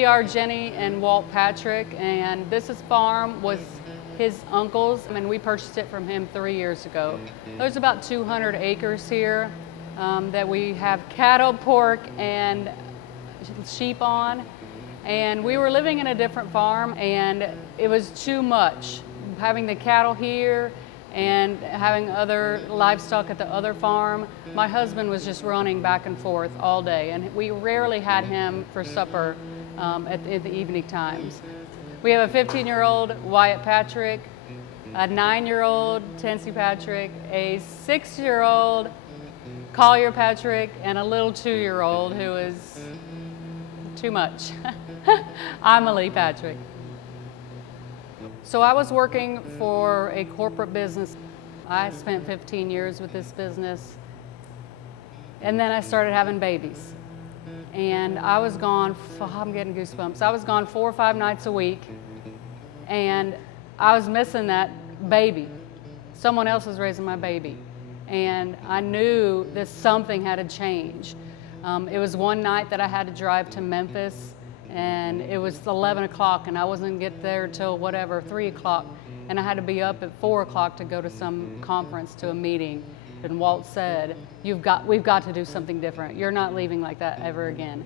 We are Jennie and Walt Patrick, and this farm was his uncle's, and we purchased it from him 3 years ago. There's about 200 acres here that we have cattle, pork, and sheep on. And we were living in a different farm, and it was too much. Having the cattle here and having other livestock at the other farm, my husband was just running back and forth all day, and we rarely had him for supper at the evening times. We have a 15-year-old Wyatt Patrick, a 9-year-old Jennie Patrick, a 6-year-old Collier Patrick, and a little 2-year-old who is too much. Emily Patrick. So I was working for a corporate business. I spent 15 years with this business, and then I started having babies. And I was gone, I'm getting goosebumps. I was gone 4 or 5 nights a week, and I was missing that baby. Someone else was raising my baby. And I knew that something had to change. It was one night that I had to drive to Memphis, and it was 11 o'clock, and I wasn't going to get there till 3 o'clock, and I had to be up at 4 o'clock to go to some conference, to a meeting. And Walt said, we've got to do something different. You're not leaving like that ever again.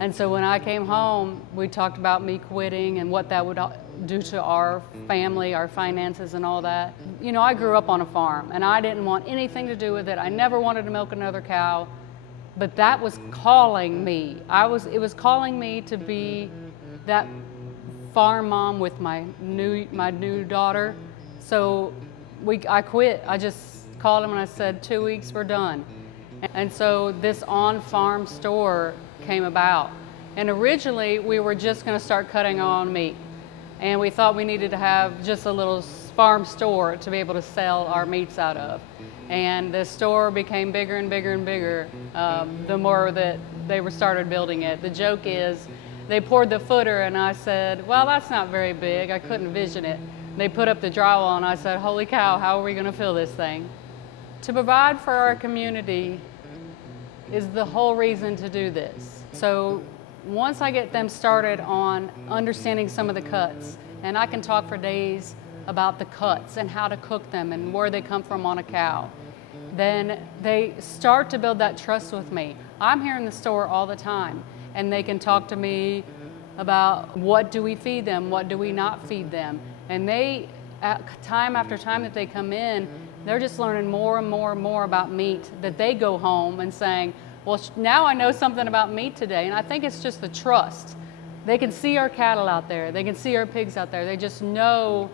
And so when I came home, we talked about me quitting and what that would do to our family, our finances and all that. You know, I grew up on a farm, and I didn't want anything to do with it. I never wanted to milk another cow. But that was calling me. It was calling me to be that farm mom with my new daughter. So I quit. I just called him and I said, 2 weeks, we're done. And so this on-farm store came about. And originally we were just going to start cutting on meat. And we thought we needed to have just a little farm store to be able to sell our meats out of. And the store became bigger and bigger and bigger the more that they started building it. The joke is they poured the footer, and I said, well, that's not very big. I couldn't vision it. They put up the drywall, and I said, holy cow, how are we going to fill this thing? To provide for our community is the whole reason to do this. So once I get them started on understanding some of the cuts, and I can talk for days about the cuts and how to cook them and where they come from on a cow, then they start to build that trust with me. I'm here in the store all the time, and they can talk to me about what do we feed them, what do we not feed them. And they, time after time that they come in, they're just learning more and more and more about meat, that they go home and saying, well, now I know something about meat today. And I think it's just the trust. They can see our cattle out there. They can see our pigs out there. They just know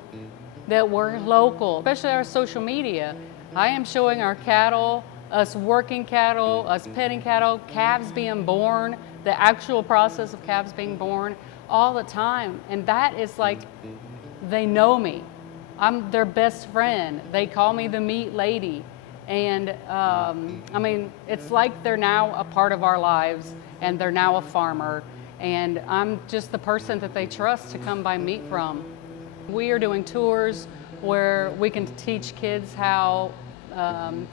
that we're local, especially our social media. I am showing our cattle, us working cattle, us petting cattle, calves being born, the actual process of calves being born all the time. And that is like, they know me. I'm their best friend. They call me the meat lady. And I mean, it's like they're now a part of our lives, and they're now a farmer. And I'm just the person that they trust to come buy meat from. We are doing tours where we can teach kids how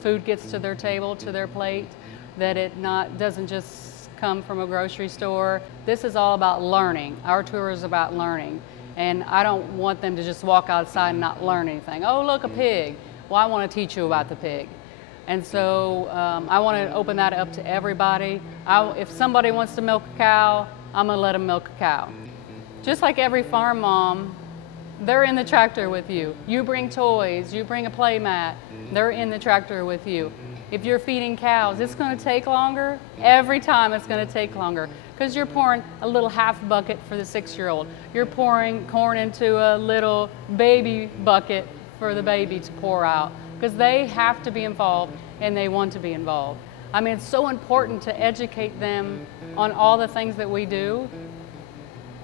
food gets to their table, to their plate, that it doesn't just come from a grocery store. This is all about learning. Our tour is about learning. And I don't want them to just walk outside and not learn anything. Oh, look, a pig. Well, I want to teach you about the pig. And so I want to open that up to everybody. If somebody wants to milk a cow, I'm going to let them milk a cow. Just like every farm mom, they're in the tractor with you. You bring toys, you bring a play mat, they're in the tractor with you. If you're feeding cows, it's going to take longer. Every time it's going to take longer, because you're pouring a little half bucket for the 6-year-old. You're pouring corn into a little baby bucket for the baby to pour out, because they have to be involved and they want to be involved. I mean, it's so important to educate them on all the things that we do,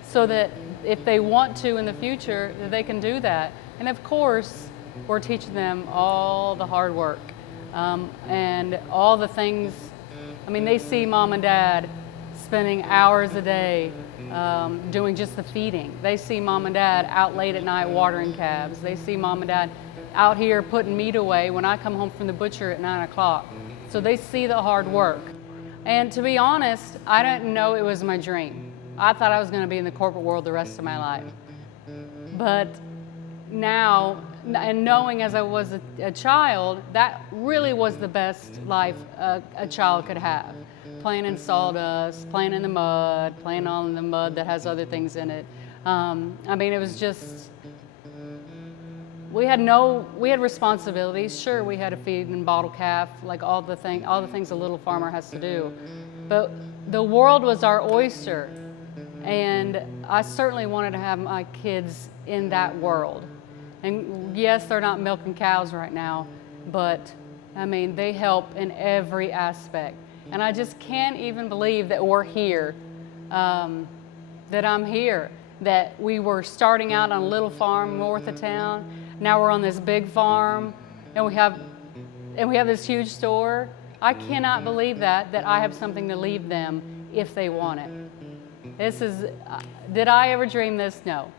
so that if they want to in the future, they can do that. And of course, we're teaching them all the hard work and all the things. I mean, they see mom and dad spending hours a day doing just the feeding. They see mom and dad out late at night watering calves. They see mom and dad out here putting meat away when I come home from the butcher at 9 o'clock. So they see the hard work. And to be honest, I didn't know it was my dream. I thought I was going to be in the corporate world the rest of my life. But now, and knowing as I was a child, that really was the best life a child could have. Playing in sawdust, playing in the mud, playing on the mud that has other things in it. I mean, it was just, we had responsibilities. Sure, we had to feed and bottle calf, like all the things a little farmer has to do. But the world was our oyster. And I certainly wanted to have my kids in that world. And yes, they're not milking cows right now, but I mean, they help in every aspect. And I just can't even believe that we're here, that I'm here, that we were starting out on a little farm north of town. Now we're on this big farm, and we have this huge store. I cannot believe that I have something to leave them if they want it. Did I ever dream this? No.